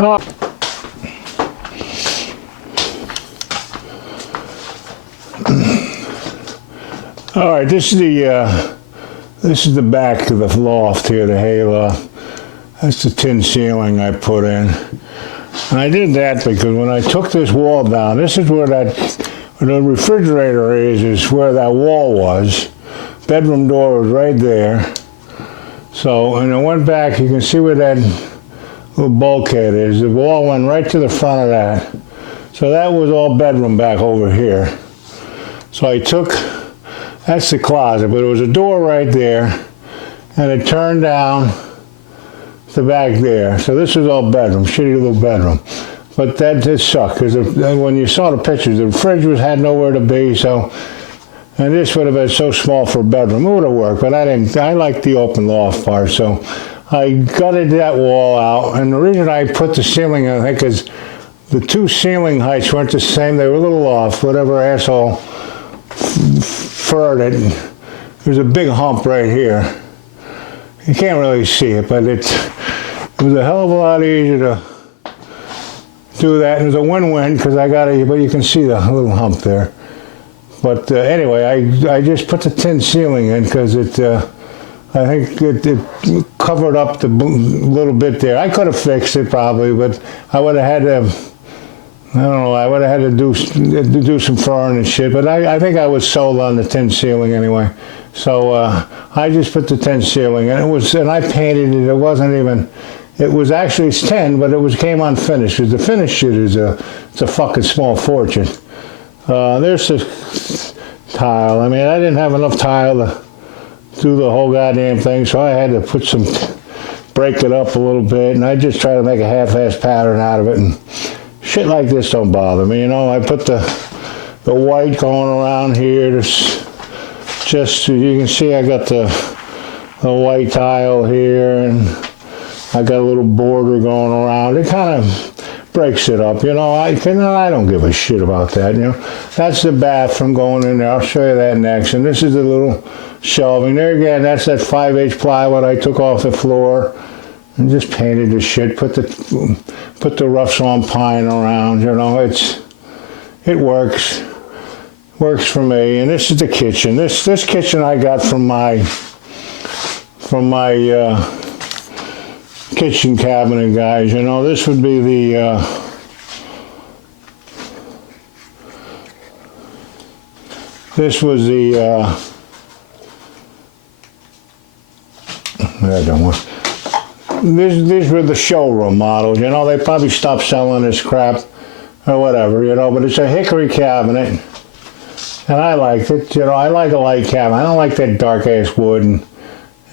All right, this is the back of the loft here, the hay loft. That's the tin ceiling I put in. And I did that because when I took this wall down, this is where the refrigerator is where that wall was. Bedroom door was right there. So, and I went back, you can see where that little bulkhead is. The wall went right to the front of that. So that was all bedroom back over here. So I took, that's the closet, but there was a door right there, and it turned down to back there. So this was all bedroom, shitty little bedroom. But that did suck, because when you saw the pictures, the fridge had nowhere to be, so, and this would have been so small for a bedroom. It would have worked, but I liked the open loft part, so I gutted that wall out. And the reason I put the ceiling in, I think, is the two ceiling heights weren't the same. They were a little off, whatever asshole furred it. There's a big hump right here. You can't really see it, but it was a hell of a lot easier to do that. It was a win-win because I got it, but you can see the little hump there. But anyway, I just put the tin ceiling in because I think it covered up the little bit there. I could have fixed it probably, but I would have had to, I don't know, I would have had to do some flooring and shit, but I think I was sold on the tin ceiling anyway. So I just put the tin ceiling, and I painted it. It wasn't even, it was actually, it's tin, but it came unfinished, because the finished shit it's a fucking small fortune. There's the tile. I mean, I didn't have enough tile to do the whole goddamn thing, so I had to break it up a little bit, and I just try to make a half-ass pattern out of it, and shit like this don't bother me, you know. I put the white going around here, just you can see I got the white tile here, and I got a little border going around. It kind of breaks it up, you know. I don't give a shit about that, you know. That's the bathroom going in there. I'll show you that next. And this is the little shelving. There again, that's that 5/8 plywood I took off the floor and just painted the shit. Put the rough sawn pine around, you know. It works. Works for me. And this is the kitchen. This kitchen I got from my kitchen cabinet guys, you know. This would be the this was the I don't want. These were the showroom models, you know. They probably stopped selling this crap or whatever, you know. But it's a hickory cabinet, and I liked it, you know. I like a light cabinet. I don't like that dark ass wood, and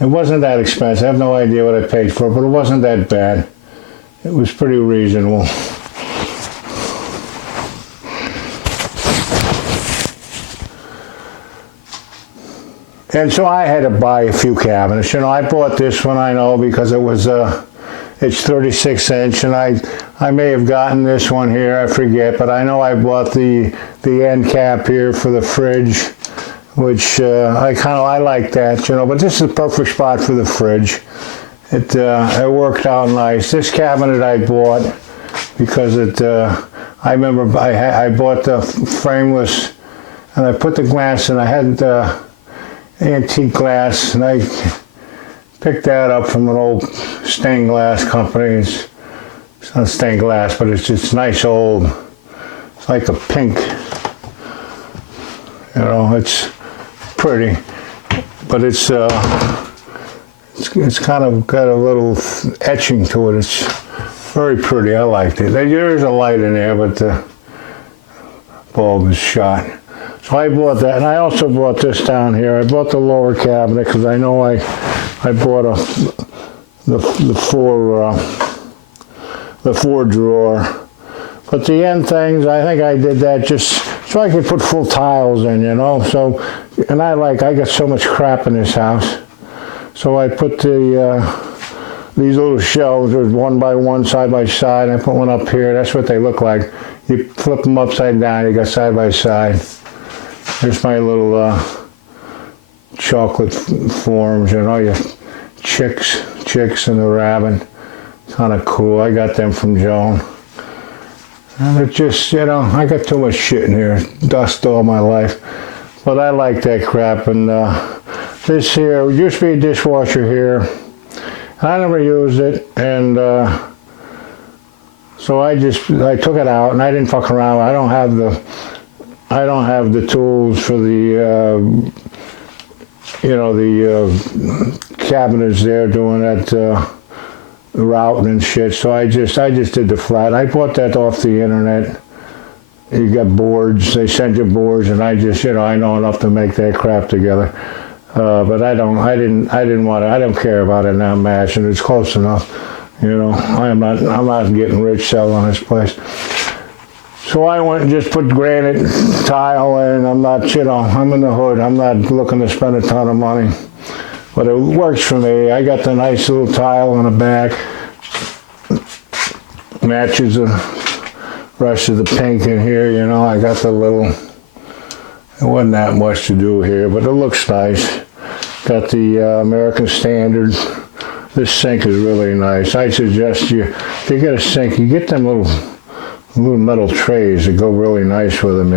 it wasn't that expensive. I have no idea what I paid for it, but it wasn't that bad. It was pretty reasonable. And so I had to buy a few cabinets. You know, I bought this one, I know, because it was it's 36 inch, and I may have gotten this one here, I forget, but I know I bought the end cap here for the fridge, which I like that, you know. But this is the perfect spot for the fridge. It worked out nice. This cabinet I bought because I remember I bought the frameless, and I put the glass in. I had antique glass, and I picked that up from an old stained glass company. It's not stained glass, but it's just nice old. It's like a pink. You know, it's pretty, but it's kind of got a little etching to it. It's very pretty. I liked it. There is a light in there, but the bulb is shot. So I bought that, and I also bought this down here. I bought the lower cabinet because I know I bought the four drawer. But the end things, I think I did that just so I could put full tiles in, you know. So, and I got so much crap in this house. So I put these little shelves, there's one by one, side by side. I put one up here. That's what they look like. You flip them upside down, you got side by side. There's my little chocolate forms, you know, your chicks and the rabbit. kind of cool. I got them from Joan. And it just, you know, I got too much shit in here, dust all my life. But I like that crap. And this here, used to be a dishwasher here. I never used it, and so I took it out, and I didn't fuck around. I don't have the tools for the cabinets there doing that routing and shit. So I just did the flat. I bought that off the internet. You got boards. They send you boards, and I just, I know enough to make that crap together. But I don't care about it now, match, and it's close enough. I'm not getting rich selling this place. So I went and just put granite tile in. I'm not, I'm in the hood. I'm not looking to spend a ton of money. But it works for me. I got the nice little tile on the back. Matches the rest of the pink in here, I got the little, it wasn't that much to do here, but it looks nice. Got the American Standard. This sink is really nice. I suggest if you get a sink, you get them little metal trays that go really nice with them,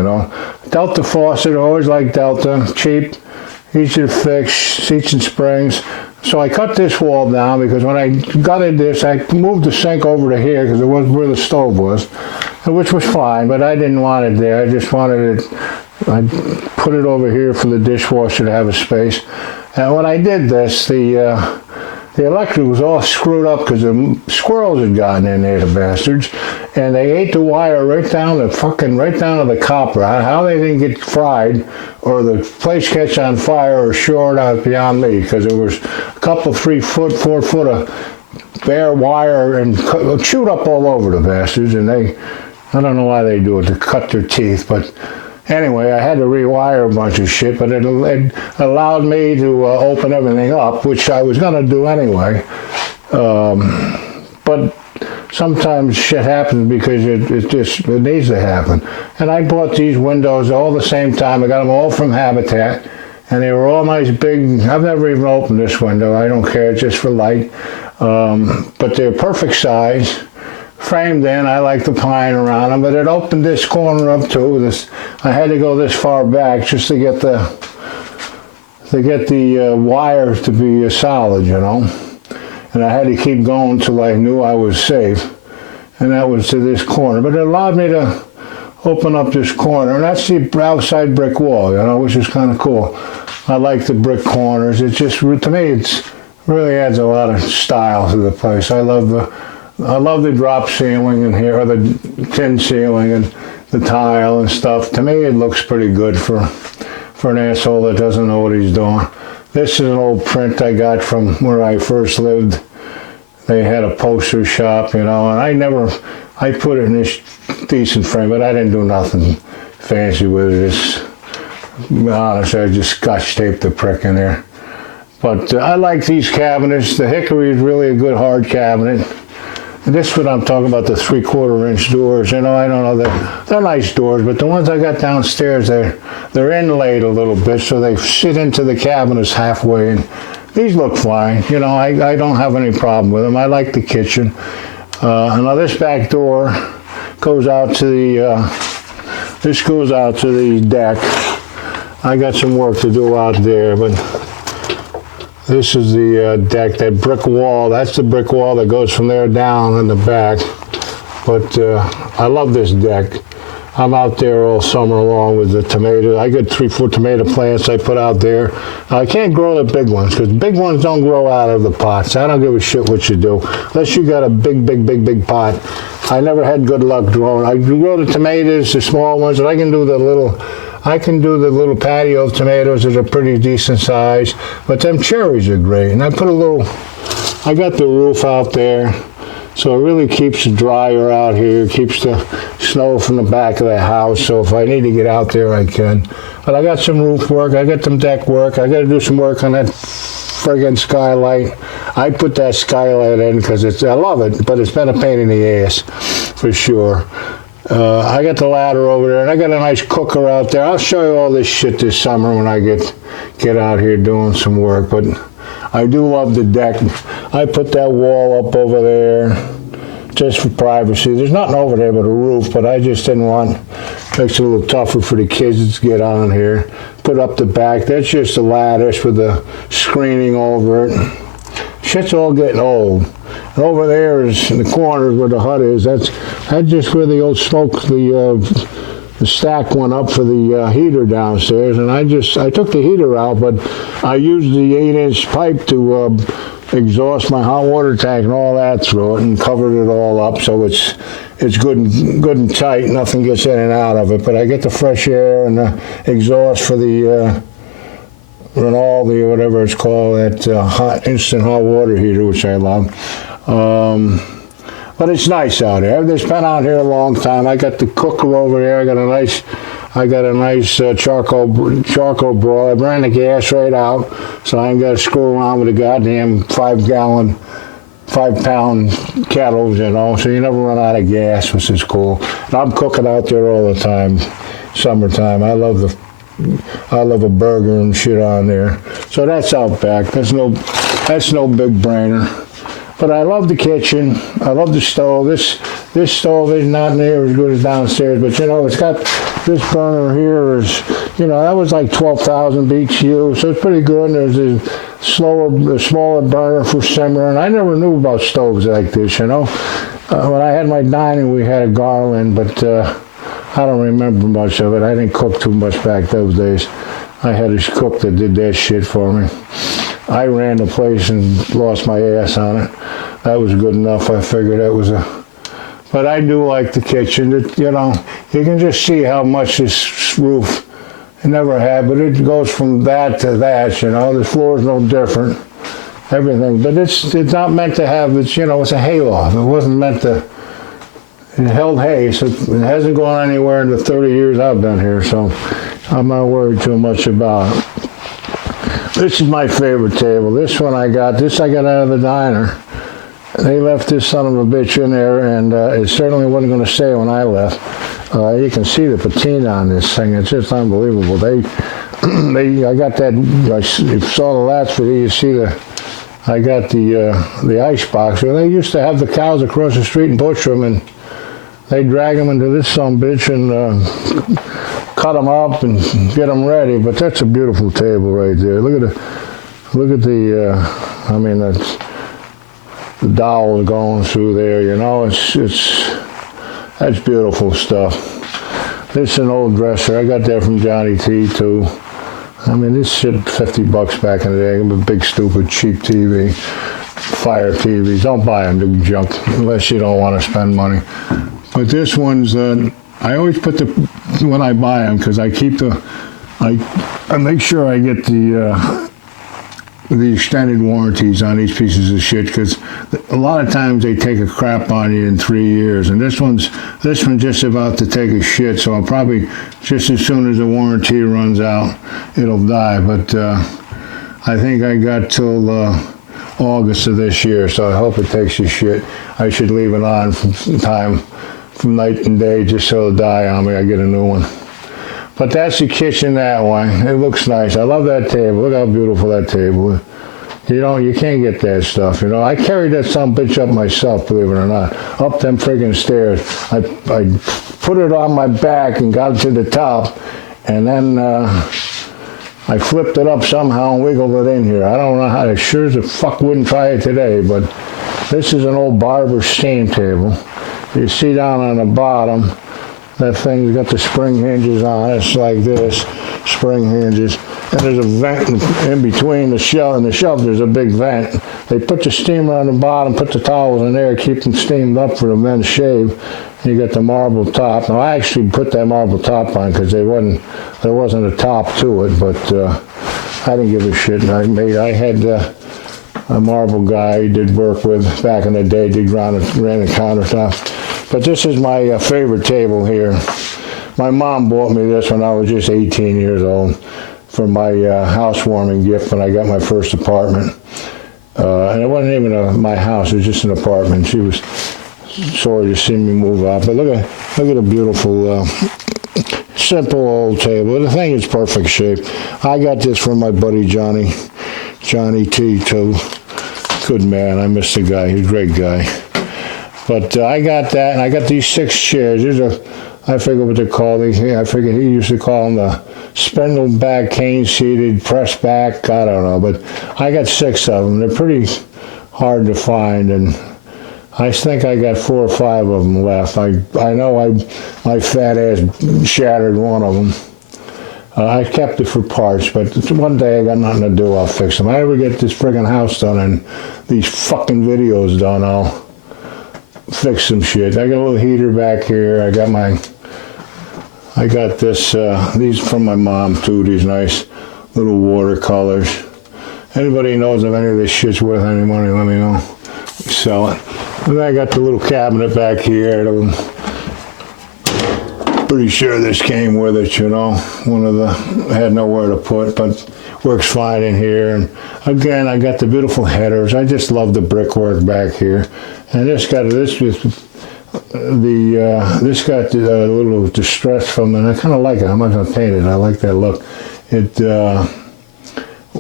Delta faucet, always like Delta, cheap, easy to fix, seats and springs. So I cut this wall down because when I got in this, I moved the sink over to here because it was where the stove was, which was fine, but I didn't want it there. I just wanted it, I put it over here for the dishwasher to have a space. And when I did this, the electric was all screwed up because the squirrels had gotten in there, the bastards, and they ate the wire right down to the copper. How they didn't get fried or the place catch on fire or short out beyond me, because there was a couple 3 foot, 4 foot of bare wire and chewed up all over the bastards, and I don't know why they do it, to cut their teeth, but anyway, I had to rewire a bunch of shit, but it allowed me to open everything up, which I was going to do anyway. But sometimes shit happens because it needs to happen. And I bought these windows all the same time. I got them all from Habitat, and they were all nice big. I've never even opened this window. I don't care, just for light. But they're perfect size. Framed in, I like the pine around them, but it opened this corner up too. I had to go this far back just to get the wires to be solid, And I had to keep going till I knew I was safe, and that was to this corner. But it allowed me to open up this corner, and that's the outside brick wall, which is kind of cool. I like the brick corners. It just, to me, it really adds a lot of style to the place. I love the drop ceiling in here, or the tin ceiling and the tile and stuff. To me, it looks pretty good for an asshole that doesn't know what he's doing. This is an old print I got from where I first lived. They had a poster shop, and I put it in this decent frame, but I didn't do nothing fancy with it. Honestly, I just scotch taped the prick in there. But I like these cabinets. The hickory is really a good hard cabinet. And this is what I'm talking about, the 3/4 inch doors. I don't know, they're nice doors, but the ones I got downstairs, they're inlaid a little bit, so they sit into the cabinets halfway, and these look fine. I don't have any problem with them. I like the kitchen. Now this back door goes out to the deck. I got some work to do out there, but this is the deck, that brick wall. That's the brick wall that goes from there down in the back. But I love this deck. I'm out there all summer long with the tomatoes. I got 3-4 tomato plants I put out there. I can't grow the big ones because big ones don't grow out of the pots. I don't give a shit what you do, unless you got a big pot. I never had good luck growing. I grow the tomatoes, the small ones, and I can do the little patio of tomatoes that are pretty decent size, but them cherries are great. And I got the roof out there, so it really keeps it drier out here, keeps the snow from the back of the house, so if I need to get out there, I can. But I got some roof work, I got some deck work, I got to do some work on that friggin' skylight. I put that skylight in because I love it, but it's been a pain in the ass, for sure. I got the ladder over there, and I got a nice cooker out there. I'll show you all this shit this summer when I get out here doing some work, but I do love the deck. I put that wall up over there just for privacy. There's nothing over there but a roof, but I just didn't want, makes it a little tougher for the kids to get on here. Put up the back, that's just a lattice with the screening over it. Shit's all getting old. And over there is, in the corner where the hut is, that's just where the old smoke, the stack went up for the heater downstairs, and I took the heater out, but I used the 8-inch pipe to exhaust my hot water tank and all that through it, and covered it all up so it's good and tight. Nothing gets in and out of it, but I get the fresh air and the exhaust for the Renault, the whatever it's called, that instant hot water heater, which I love. But it's nice out here. I've been out here a long time. I got the cooker over there. I got a nice charcoal broil. I ran the gas right out, so I ain't got to screw around with a goddamn 5-pound kettles, you know. So you never run out of gas, which is cool. And I'm cooking out there all the time, summertime. I love a burger and shit on there. So that's out back. That's no big brainer. But I love the kitchen. I love the stove. This stove is not near as good as downstairs, but you know, it's got this burner here is, you know, that was like 12,000 BTU, so it's pretty good. And there's a smaller burner for simmering. I never knew about stoves like this, you know. When I had my dining, we had a Garland, but I don't remember much of it. I didn't cook too much back those days. I had a cook that did that shit for me. I ran the place and lost my ass on it. That was good enough. I figured that was but I do like the kitchen. You know, you can just see how much this roof never had, but it goes from that to that, you know. The floor's no different, everything. But it's not meant to have, you know, it's a hayloft. It wasn't meant to, it held hay, so it hasn't gone anywhere in the 30 years I've been here, so I'm not worried too much about it. This is my favorite table. This one I got out of the diner. They left this son of a bitch in there, and it certainly wasn't going to stay when I left. You can see the patina on this thing. It's just unbelievable. I got that, you saw the latch for you see I got the ice box. Well, they used to have the cows across the street and butcher them, and they drag them into this son of a bitch and cut them up and get them ready. But that's a beautiful table right there. Look at the I mean, that's the dowel going through there, you know. That's beautiful stuff. This is an old dresser. I got that from Johnny T too. I mean, this shit $50 back in the day. I'm a big stupid cheap TV, Fire TVs. Don't buy them, they're junk unless you don't want to spend money. But this one's I always put when I buy them, because I keep I make sure I get the extended warranties on these pieces of shit, because a lot of times they take a crap on you in 3 years, and this one's just about to take a shit, so I'll probably, just as soon as the warranty runs out, it'll die. But I think I got till August of this year, so I hope it takes a shit. I should leave it on from night and day, just so it'll die on me. I get a new one. But that's the kitchen that way. It looks nice. I love that table. Look how beautiful that table is. You can't get that stuff, you know. I carried that son of a bitch up myself, believe it or not. Up them friggin' stairs. I put it on my back and got it to the top, and then I flipped it up somehow and wiggled it in here. I don't know how to, sure as the fuck wouldn't try it today, but this is an old barber steam table. You see down on the bottom, that thing's got the spring hinges on it. It's like this, spring hinges. And there's a vent in between the shelf and the shelf. There's a big vent. They put the steamer on the bottom, put the towels in there, keep them steamed up for the men to shave. You got the marble top. Now I actually put that marble top on because there wasn't a top to it, but I didn't give a shit. I had a marble guy I did work with back in the day, ran the countertop. But this is my favorite table here. My mom bought me this when I was just 18 years old for my housewarming gift when I got my first apartment. And it wasn't even my house, it was just an apartment. She was sorry to see me move out. But look at a beautiful, simple old table. The thing is perfect shape. I got this from my buddy Johnny T too. good man. I miss the guy. He's a great guy. But I got that, and I got these 6 chairs. These are, I forget what they're called. I forget, he used to call them the spindle back, cane seated, press back. I don't know, but I got 6 of them. They're pretty hard to find, and I think I got 4 or 5 of them left. I know my fat ass shattered one of them. I kept it for parts, but one day I got nothing to do, I'll fix them. I ever get this friggin' house done and these fucking videos done, I'll fix some shit. I got a little heater back here. I got this, these from my mom too, these nice little watercolors. Anybody knows if any of this shit's worth any money, let me know. Sell it. And then I got the little cabinet back here. Pretty sure this came with it, you know. I had nowhere to put, but works fine in here. And again, I got the beautiful headers. I just love the brickwork back here. And this got the little distress from it. I kind of like it. I'm not gonna paint it. I like that look. It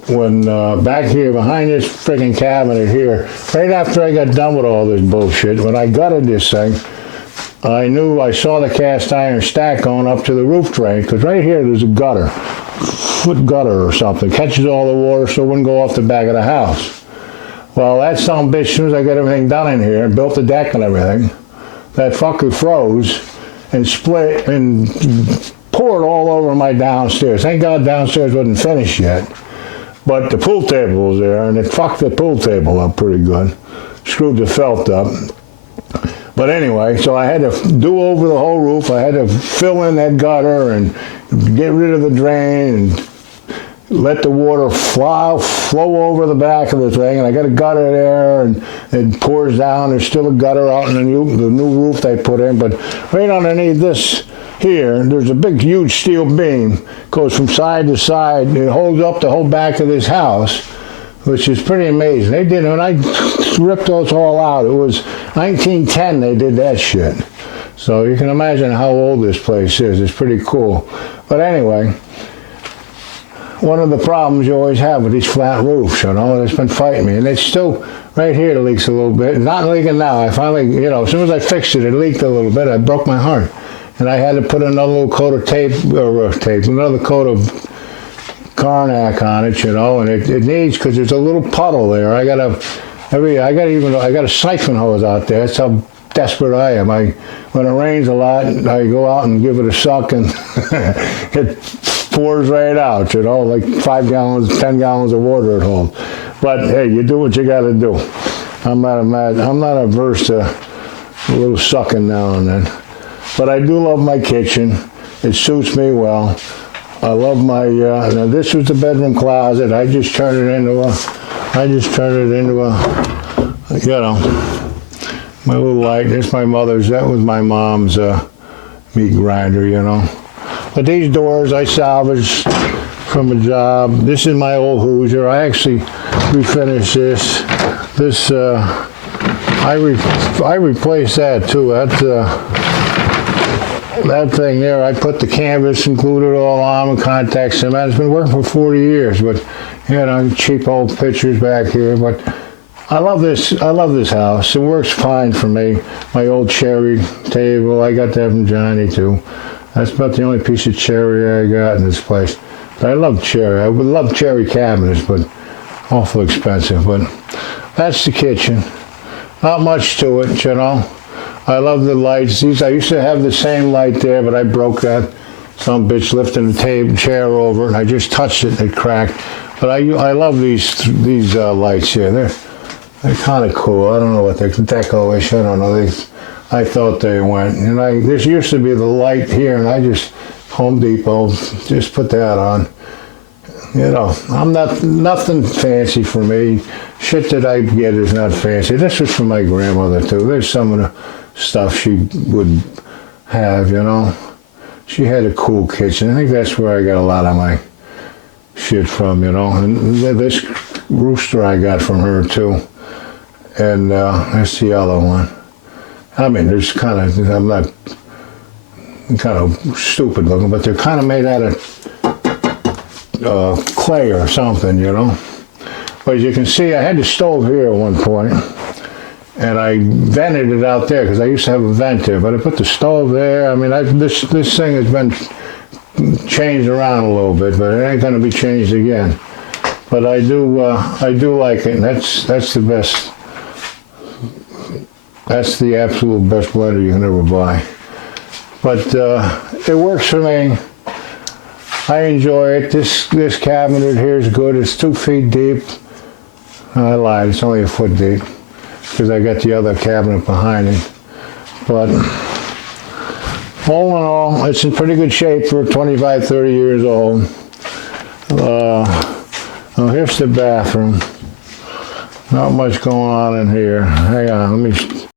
when back here behind this friggin' cabinet here, right after I got done with all this bullshit, when I gutted this thing, I saw the cast iron stack going up to the roof drain, because right here there's a gutter, foot gutter or something, catches all the water so it wouldn't go off the back of the house. Well, that son of a bitch, as soon as I got everything done in here and built the deck and everything, that fucker froze and split and poured all over my downstairs. Thank God downstairs wasn't finished yet. But the pool table was there, and it fucked the pool table up pretty good. Screwed the felt up. But anyway, so I had to do over the whole roof. I had to fill in that gutter and get rid of the drain and let the water flow over the back of the thing. And I got a gutter there, and it pours down. There's still a gutter out in the new roof they put in. But right underneath this here, there's a big, huge steel beam. Goes from side to side. It holds up the whole back of this house, which is pretty amazing. They did, when I ripped those all out, it was 1910 they did that shit. So you can imagine how old this place is. It's pretty cool. But anyway, one of the problems you always have with these flat roofs, you know, it's been fighting me. And it's still, right here it leaks a little bit. It's not leaking now. I finally, you know, as soon as I fixed it, it leaked a little bit. I broke my heart. And I had to put another little coat of another coat of Karnak on it, you know, and it needs, because there's a little puddle there. I got a siphon hose out there. That's how desperate I am. When it rains a lot, I go out and give it a suck, and it pours right out, you know, like 5 gallons, 10 gallons of water it holds. But hey, you do what you got to do. I'm not averse to a little sucking now and then. But I do love my kitchen. It suits me well. I love my, now this was the bedroom closet. I just turned it into a, you know, my little light. This is my mother's. That was my mom's meat grinder, you know. But these doors I salvaged from a job. This is my old Hoosier. I actually refinished this. I replaced that too. That thing there, I put the canvas and glued it all on with contact cement. It's been working for 40 years, but you know, cheap old pictures back here. But I love this house. It works fine for me. My old cherry table, I got that from Johnny too. That's about the only piece of cherry I got in this place. But I love cherry. I would love cherry cabinets, but awful expensive. But that's the kitchen. Not much to it, you know. I love the lights. I used to have the same light there, but I broke that. Some bitch lifting the chair over, and I just touched it and it cracked. But I love these lights here. They're kind of cool. I don't know what they're deco-ish. I don't know. I thought they went. And this used to be the light here, and I just Home Depot just put that on. You know, I'm nothing fancy for me. Shit that I get is not fancy. This was from my grandmother too. There's some of the stuff she would have, you know. She had a cool kitchen. I think that's where I got a lot of my shit from, you know. And this rooster I got from her too. And that's the other one. I mean, there's kind of, I'm not kind of stupid looking, but they're kind of made out of clay or something, you know. But as you can see, I had the stove here at one point, and I vented it out there because I used to have a vent there. But I put the stove there. I mean, this thing has been changed around a little bit, but it ain't going to be changed again. But I do like it, and that's the best. That's the absolute best blender you can ever buy. But it works for me. I enjoy it. This cabinet here is good. It's 2 feet deep. I lied. It's only 1 foot deep because I got the other cabinet behind it. But all in all, it's in pretty good shape for 25, 30 years old. Well, here's the bathroom. Not much going on in here. Hang on, let me